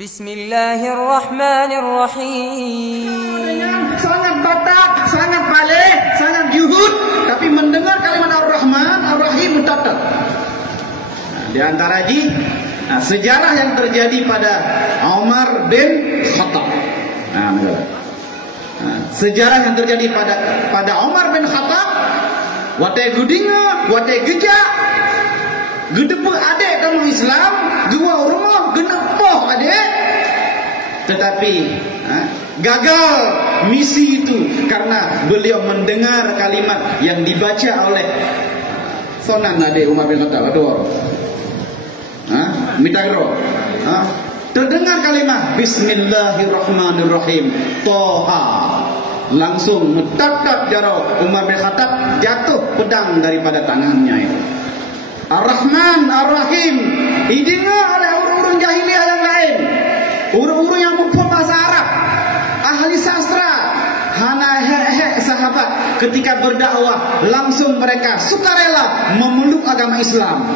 Bismillahirrahmanirrahim. Dengan sangat batak, sangat balik, sangat juhud, tapi mendengar kalimat Ar-Rahman, Ar-Rahim mencatat. Di antara sejarah yang terjadi pada Umar bin Khattab. Sejarah yang terjadi pada Umar bin Khattab, watai gudinga, watai gejak, gedepe adek kamu Islam, dua rumah genepoh adek. Tetapi gagal misi itu karena beliau mendengar kalimat yang dibaca oleh sonan adek Umar bin Khattab. Aduh, mitagro. Terdengar kalimat Bismillahirrahmanirrahim, Toha. Langsung mendadak jaro Umar bin Khattab, jatuh pedang daripada tangannya itu. Ar-Rahman, Ar-Rahim didengar oleh orang-orang jahiliyah yang lain, orang-orang yang mampu bahasa Arab, ahli sastra, sahabat ketika berdakwah langsung mereka sukarela memeluk agama Islam.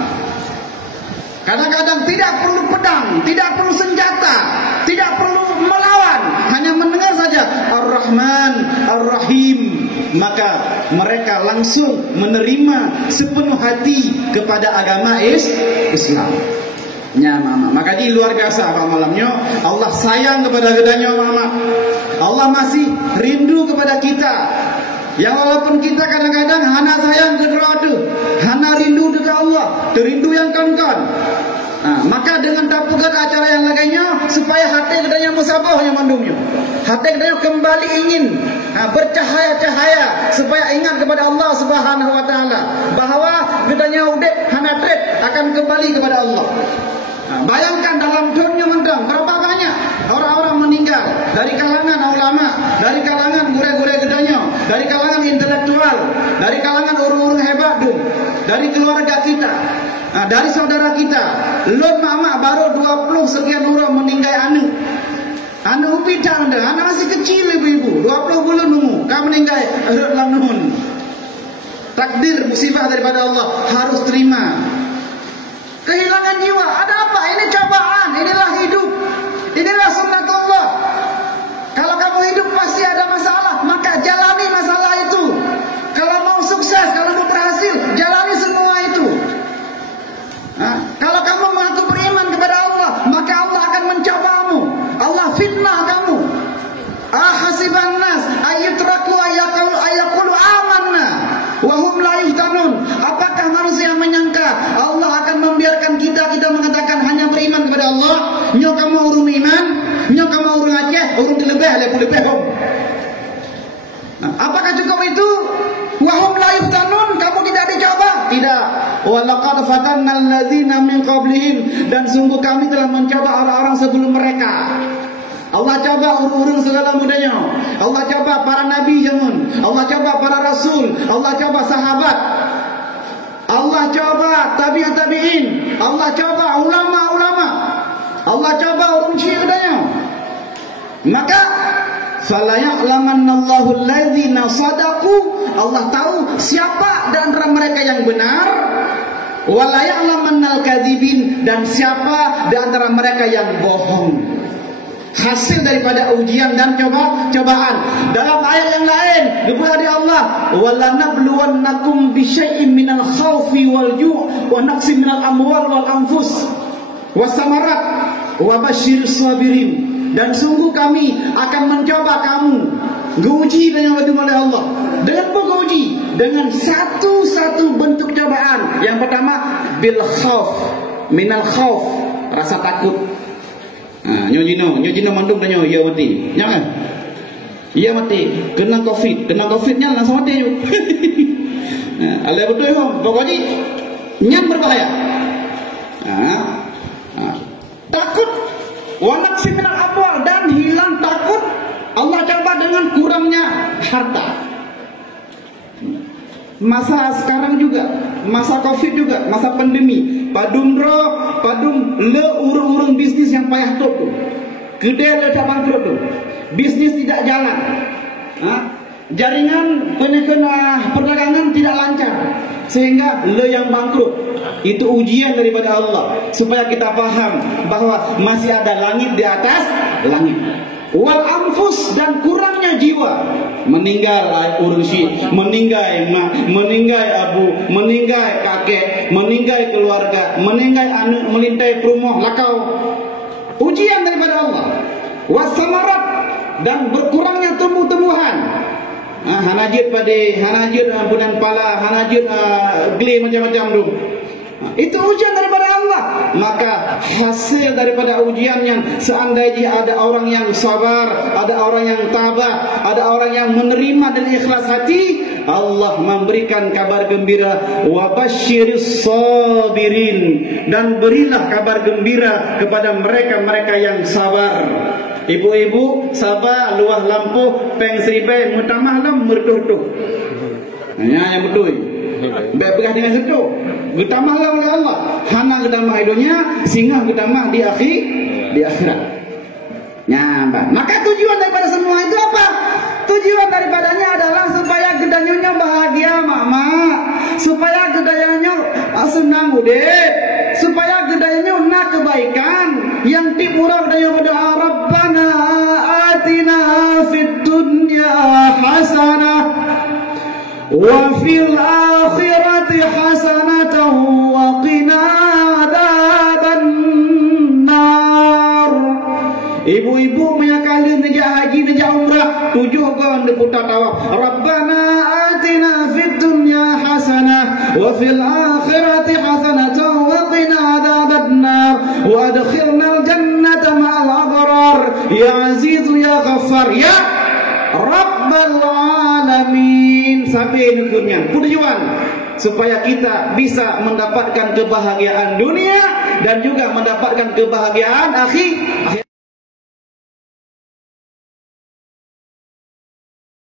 Kadang-kadang tidak perlu pedang, tidak perlu senjata, tidak perlu melawan, hanya mendengar saja Ar-Rahman, Ar-Rahim, maka mereka langsung menerima sepenuh hati kepada agama Islam. Ya, mama. Maka di luar biasa Pak malamnya Allah sayang kepada gedanya mama. Allah masih rindu kepada kita. Yang walaupun kita kadang-kadang hana sayang ke Radu, hana rindu ke Allah, terindu yang kan. Maka dengan tapukan acara yang lainnya supaya hati kedanya musabah yang mandumnya, hati kedanya kembali ingin bercahaya-cahaya supaya ingat kepada Allah Subhanahu Wa Taala, bahwa kedanya udah hana trip akan kembali kepada Allah. Bayangkan dalam dunia mendam berapa banyak orang-orang meninggal dari kalangan ulama, dari kalangan gure-gure gedanya, dari kalangan intelektual, dari kalangan orang-orang hebat dum, dari keluarga kita, dari saudara kita. Lon mama baru 20 sekian orang meninggal anu bidang dah, anak masih kecil ibu-ibu, 20 bulan nunggu, kamu meninggal dalam nuhun. Takdir musibah daripada Allah harus terima. Kehilangan jiwa, ada apa? Ini cobaan, inilah hidup, inilah sunnatullah. Kalau kamu hidup pasti ada masalah, maka jalani masalah itu. Kalau mau sukses, kalau mau berhasil, jalani semua itu. Kalau kamu mengaku beriman kepada Allah, maka Allah akan mencobamu. Allah fitnah kamu. Hasiban nas ayyutraku ayaqulu amanna wa hum la yuftanun. Apakah manusia menyangka Allah akan membiarkan kita mengatakan hanya beriman kepada Allah, nyo kamu urung iman, nyo kamu urung Aceh, urung dilebeh lebih. Apakah cukup itu? Wa hum la yuftanun, kamu tidak dicoba? Tidak. Wa laqad fatanna allazina min qablihim, dan sungguh kami telah mencoba orang-orang sebelum mereka. Allah coba urung-urung segala budaya. Allah coba para nabi jamun. Allah coba para rasul. Allah coba sahabat. Allah coba tabi'in. Allah coba ulama-ulama. Allah coba urung syi'udanya. Maka fala ya'lamannallahu allazina sadaqu. Allah tahu siapa di antara mereka yang benar. Wa la ya'lamannal kadzibin, dan siapa di antara mereka yang bohong. Hasil daripada ujian dan cobaan. Dalam ayat yang lain disebut oleh Allah, "Walanabluwannakum bisyai'im minal khaufi wal ju' wa naqsin minal amwal wal anfus wasamarat wa basyiris sabirin." Dan sungguh kami akan mencoba kamu, nguji dengan oleh Allah. Dengan apa uji? Dengan satu bentuk cobaan. Yang pertama bil khauf, minal khauf, rasa takut. Nyojino mandung danyo iya mati. Jangan. Iya mati, kena Covidnya langsung mati. Ala betul ho, pokoknya nyam berbahaya. Takut wanak siminal abwal, dan hilang takut. Allah coba dengan kurangnya harta. Masa sekarang juga, masa Covid juga, masa pandemi, padum le urung-urung bisnis yang payah tu, gede le bangkrut tu, bisnis tidak jalan, jaringan perdagangan tidak lancar, sehingga le yang bangkrut. Itu ujian daripada Allah supaya kita paham bahwa masih ada langit di atas langit. Wal anfus, dan kurangnya jiwa. Meninggal urunsi, meninggal mak, meninggal abu, meninggal kakek, meninggal keluarga, meninggal anak, melintai perumoh lakau. Ujian daripada Allah. Wasamarat, dan berkurangnya tumbuh-tumbuhan. Hanajit pada hanajit bunan pala, hanajit geli macam-macam tu. Itu ujian daripada Allah. Maka hasil daripada ujiannya, seandainya ada orang yang sabar, ada orang yang tabah, ada orang yang menerima dan ikhlas hati, Allah memberikan kabar gembira, wa basyiris sabirin, dan berilah kabar gembira kepada mereka-mereka yang sabar. Ibu-ibu sabar luah lampu peng seribai mutamah lam mertuh-tuh. Yang betul. Berberah dengan sejuk. Getamahlah oleh Allah. Hana getamah dunia, singa getamah di akhirat. Nyambah. Maka tujuan daripada semua itu apa? Tujuan daripadanya adalah supaya gedanyanya bahagia, mama. Supaya gedanyanya senang udeh. Supaya gedanyanya nak kebaikan. Yang tipurah gedanya berdoa, Rabbana atina fid dunya hasanah wa fil akhirati hasanatan wa qina adzabannar. Ibu-ibu menyakali nejak haji, nejak umrah, tujuh kan diputar tawaf. Rabbana atina fid dunya hasanah wa fil akhirati hasanatan wa qina adzabannar wa adkhilnal jannata ma'al abrar ya aziz ya ghaffar ya Rabbal alamin. Sampai nukurnya tujuan supaya kita bisa mendapatkan kebahagiaan dunia dan juga mendapatkan kebahagiaan